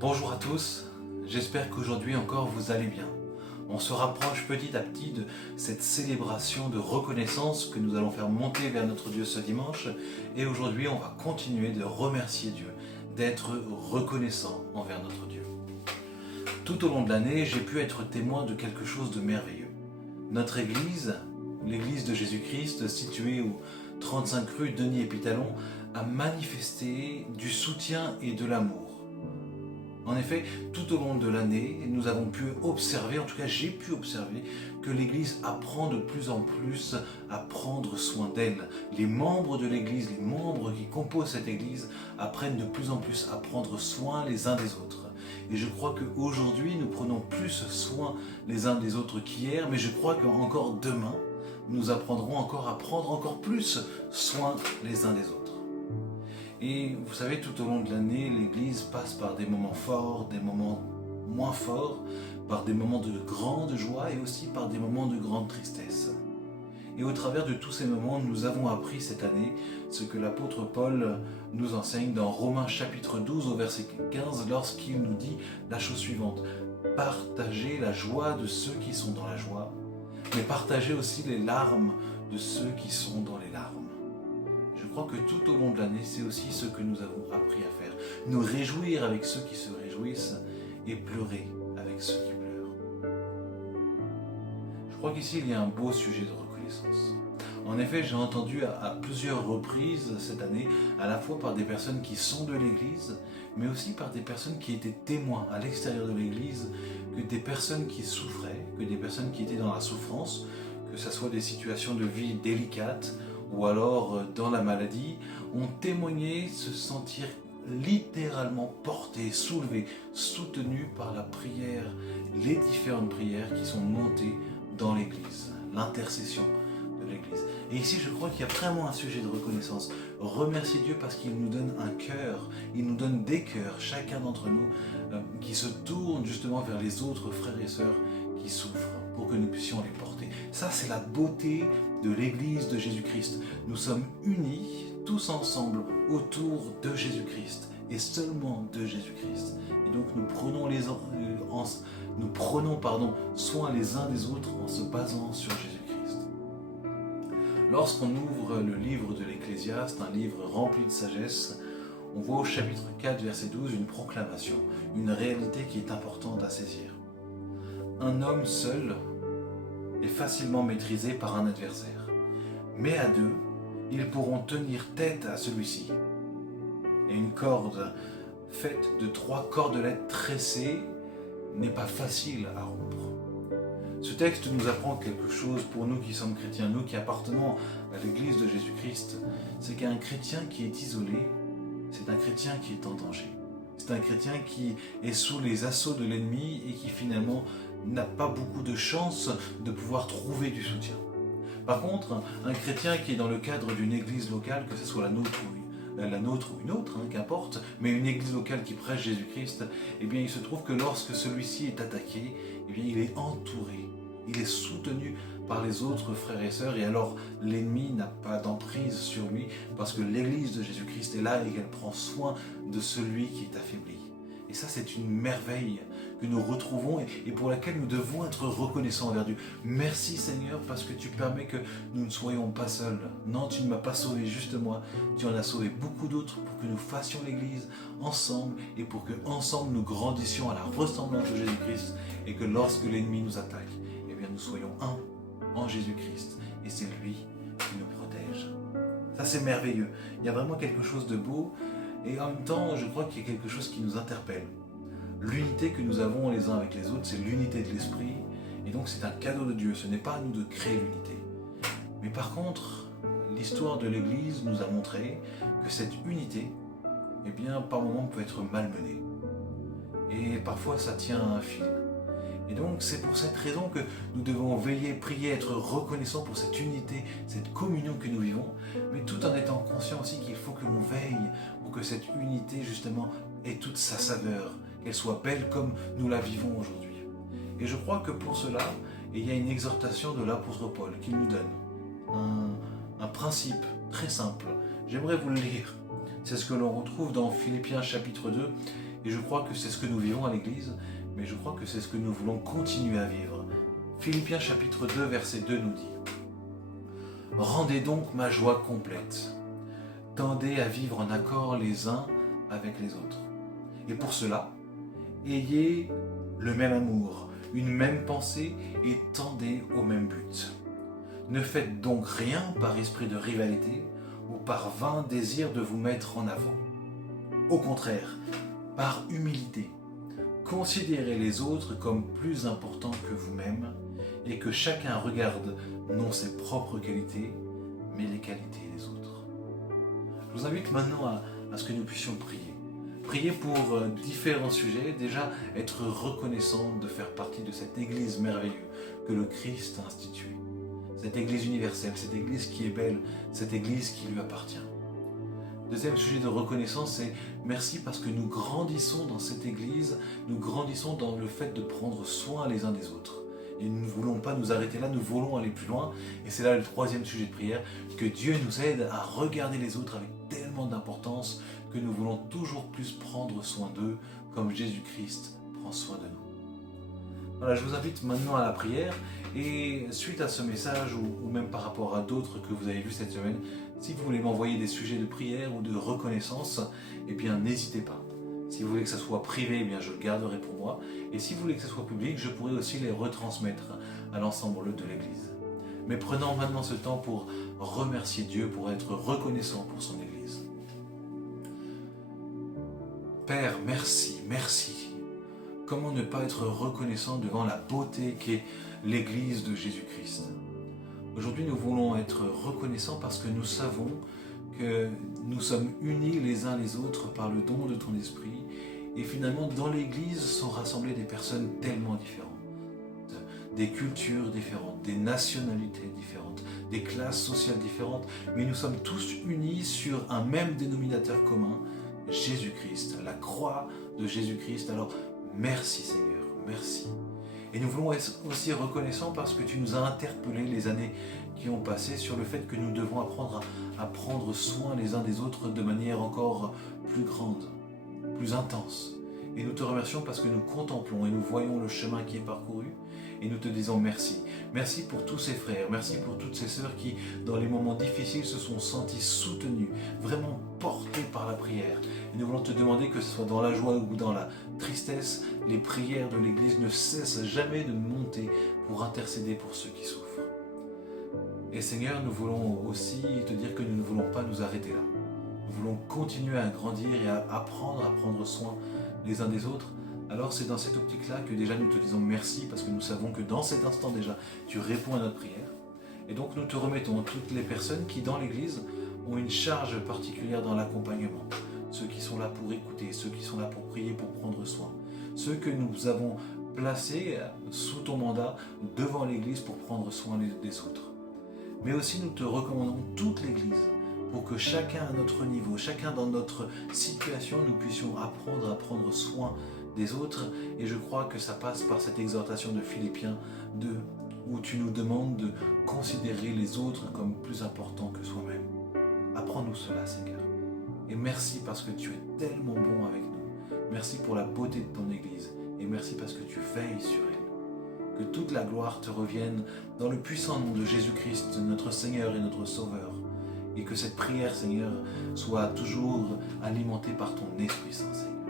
Bonjour à tous, j'espère qu'aujourd'hui encore vous allez bien. On se rapproche petit à petit de cette célébration de reconnaissance que nous allons faire monter vers notre Dieu ce dimanche. Et aujourd'hui, on va continuer de remercier Dieu, d'être reconnaissant envers notre Dieu. Tout au long de l'année, j'ai pu être témoin de quelque chose de merveilleux. Notre église, l'église de Jésus-Christ, située au 35 rue Denis Épitalon, a manifesté du soutien et de l'amour. En effet, tout au long de l'année, nous avons pu observer, en tout cas j'ai pu observer, que l'Église apprend de plus en plus à prendre soin d'elle. Les membres de l'Église, les membres qui composent cette Église, apprennent de plus en plus à prendre soin les uns des autres. Et je crois qu'aujourd'hui, nous prenons plus soin les uns des autres qu'hier, mais je crois qu'encore demain, nous apprendrons encore à prendre encore plus soin les uns des autres. Et vous savez, tout au long de l'année, l'Église passe par des moments forts, des moments moins forts, par des moments de grande joie et aussi par des moments de grande tristesse. Et au travers de tous ces moments, nous avons appris cette année ce que l'apôtre Paul nous enseigne dans Romains chapitre 12 au verset 15 lorsqu'il nous dit la chose suivante: partagez la joie de ceux qui sont dans la joie, mais partagez aussi les larmes de ceux qui sont dans les larmes. Je crois que tout au long de l'année, c'est aussi ce que nous avons appris à faire. Nous réjouir avec ceux qui se réjouissent et pleurer avec ceux qui pleurent. Je crois qu'ici, il y a un beau sujet de reconnaissance. En effet, j'ai entendu à plusieurs reprises cette année, à la fois par des personnes qui sont de l'Église, mais aussi par des personnes qui étaient témoins à l'extérieur de l'Église, que des personnes qui souffraient, que des personnes qui étaient dans la souffrance, que ce soit des situations de vie délicates, ou alors dans la maladie, ont témoigné se sentir littéralement portés, soulevés, soutenus par la prière, les différentes prières qui sont montées dans l'Église, l'intercession de l'Église. Et ici, je crois qu'il y a vraiment un sujet de reconnaissance. Remercier Dieu parce qu'il nous donne un cœur, il nous donne des cœurs, chacun d'entre nous, qui se tournent justement vers les autres frères et sœurs qui souffrent, pour que nous puissions les porter. Ça, c'est la beauté de l'Église de Jésus-Christ. Nous sommes unis, tous ensemble, autour de Jésus-Christ, et seulement de Jésus-Christ. Et donc nous prenons soin les uns des autres en se basant sur Jésus-Christ. Lorsqu'on ouvre le livre de l'Ecclésiaste, un livre rempli de sagesse, on voit au chapitre 4, verset 12, une proclamation, une réalité qui est importante à saisir. Un homme seul est facilement maîtrisé par un adversaire, mais à deux, ils pourront tenir tête à celui-ci. Et une corde faite de 3 cordelettes tressées n'est pas facile à rompre. Ce texte nous apprend quelque chose pour nous qui sommes chrétiens, nous qui appartenons à l'Église de Jésus-Christ, c'est qu'un chrétien qui est isolé, c'est un chrétien qui est en danger. C'est un chrétien qui est sous les assauts de l'ennemi et qui finalement n'a pas beaucoup de chance de pouvoir trouver du soutien. Par contre, un chrétien qui est dans le cadre d'une église locale, que ce soit la nôtre ou une autre, qu'importe, mais une église locale qui prêche Jésus-Christ, eh bien il se trouve que lorsque celui-ci est attaqué, eh bien il est entouré, il est soutenu par les autres frères et sœurs, et alors l'ennemi n'a pas d'emprise sur lui, parce que l'église de Jésus-Christ est là et qu'elle prend soin de celui qui est affaibli. Et ça, c'est une merveille que nous retrouvons et pour laquelle nous devons être reconnaissants envers Dieu. Merci Seigneur, parce que tu permets que nous ne soyons pas seuls. Non, tu ne m'as pas sauvé juste moi, tu en as sauvé beaucoup d'autres pour que nous fassions l'Église ensemble et pour que ensemble nous grandissions à la ressemblance de Jésus-Christ et que lorsque l'ennemi nous attaque, eh bien nous soyons un en Jésus-Christ et c'est lui qui nous protège. Ça, c'est merveilleux. Il y a vraiment quelque chose de beau. Et en même temps, je crois qu'il y a quelque chose qui nous interpelle. L'unité que nous avons les uns avec les autres, c'est l'unité de l'esprit. Et donc c'est un cadeau de Dieu. Ce n'est pas à nous de créer l'unité. Mais par contre, l'histoire de l'Église nous a montré que cette unité, eh bien, par moments peut être malmenée. Et parfois ça tient à un fil. Et donc c'est pour cette raison que nous devons veiller, prier, être reconnaissants pour cette unité, cette communion que nous vivons, mais tout en étant conscients aussi qu'il faut que l'on veille pour que cette unité justement ait toute sa saveur, qu'elle soit belle comme nous la vivons aujourd'hui. Et je crois que pour cela, il y a une exhortation de l'apôtre Paul qui nous donne un principe très simple. J'aimerais vous le lire. C'est ce que l'on retrouve dans Philippiens chapitre 2 Et je crois que c'est ce que nous vivons à l'Église, mais je crois que c'est ce que nous voulons continuer à vivre. Philippiens chapitre 2, verset 2 nous dit « Rendez donc ma joie complète. Tendez à vivre en accord les uns avec les autres. Et pour cela, ayez le même amour, une même pensée et tendez au même but. Ne faites donc rien par esprit de rivalité ou par vain désir de vous mettre en avant. Au contraire, par humilité, considérez les autres comme plus importants que vous-même et que chacun regarde non ses propres qualités, mais les qualités des autres. » Je vous invite maintenant à ce que nous puissions prier. Prier pour différents sujets, déjà être reconnaissant de faire partie de cette Église merveilleuse que le Christ a instituée. Cette Église universelle, cette Église qui est belle, cette Église qui lui appartient. Deuxième sujet de reconnaissance, c'est merci parce que nous grandissons dans cette Église, nous grandissons dans le fait de prendre soin les uns des autres. Et nous ne voulons pas nous arrêter là, nous voulons aller plus loin. Et c'est là le troisième sujet de prière, que Dieu nous aide à regarder les autres avec tellement d'importance que nous voulons toujours plus prendre soin d'eux, comme Jésus-Christ prend soin de nous. Voilà, je vous invite maintenant à la prière, et suite à ce message, ou même par rapport à d'autres que vous avez vus cette semaine, si vous voulez m'envoyer des sujets de prière ou de reconnaissance, eh bien n'hésitez pas. Si vous voulez que ça soit privé, eh bien je le garderai pour moi, et si vous voulez que ça soit public, je pourrai aussi les retransmettre à l'ensemble de l'Église. Mais prenons maintenant ce temps pour remercier Dieu, pour être reconnaissant pour son Église. Père, merci, merci. Comment ne pas être reconnaissant devant la beauté qu'est l'Église de Jésus-Christ? Aujourd'hui, nous voulons être reconnaissants parce que nous savons que nous sommes unis les uns les autres par le don de ton esprit. Et finalement, dans l'Église sont rassemblées des personnes tellement différentes, des cultures différentes, des nationalités différentes, des classes sociales différentes, mais nous sommes tous unis sur un même dénominateur commun, Jésus-Christ, la croix de Jésus-Christ. Alors, merci Seigneur, merci. Et nous voulons être aussi reconnaissants parce que tu nous as interpellés les années qui ont passé sur le fait que nous devons apprendre à prendre soin les uns des autres de manière encore plus grande, plus intense. Et nous te remercions parce que nous contemplons et nous voyons le chemin qui est parcouru et nous te disons merci. Merci pour tous ces frères, merci pour toutes ces sœurs qui, dans les moments difficiles, se sont sentis soutenus, vraiment portés par la prière. Et nous voulons te demander que ce soit dans la joie ou dans la tristesse, les prières de l'Église ne cessent jamais de monter pour intercéder pour ceux qui souffrent. Et Seigneur, nous voulons aussi te dire que nous ne voulons pas nous arrêter là. Nous voulons continuer à grandir et à apprendre à prendre soin les uns des autres. Alors c'est dans cette optique-là que déjà nous te disons merci parce que nous savons que dans cet instant déjà, tu réponds à notre prière. Et donc nous te remettons toutes les personnes qui dans l'Église ont une charge particulière dans l'accompagnement. Ceux qui sont là pour écouter, ceux qui sont là pour prier, pour prendre soin. Ceux que nous avons placés sous ton mandat devant l'Église pour prendre soin des autres. Mais aussi nous te recommandons toute l'Église pour que chacun à notre niveau, chacun dans notre situation, nous puissions apprendre à prendre soin des autres. Et je crois que ça passe par cette exhortation de Philippiens 2, où tu nous demandes de considérer les autres comme plus importants que soi-même. Apprends-nous cela, Seigneur. Et merci parce que tu es tellement bon avec nous. Merci pour la beauté de ton Église. Et merci parce que tu veilles sur elle. Que toute la gloire te revienne dans le puissant nom de Jésus-Christ, notre Seigneur et notre Sauveur. Et que cette prière, Seigneur, soit toujours alimentée par ton Esprit Saint, Seigneur.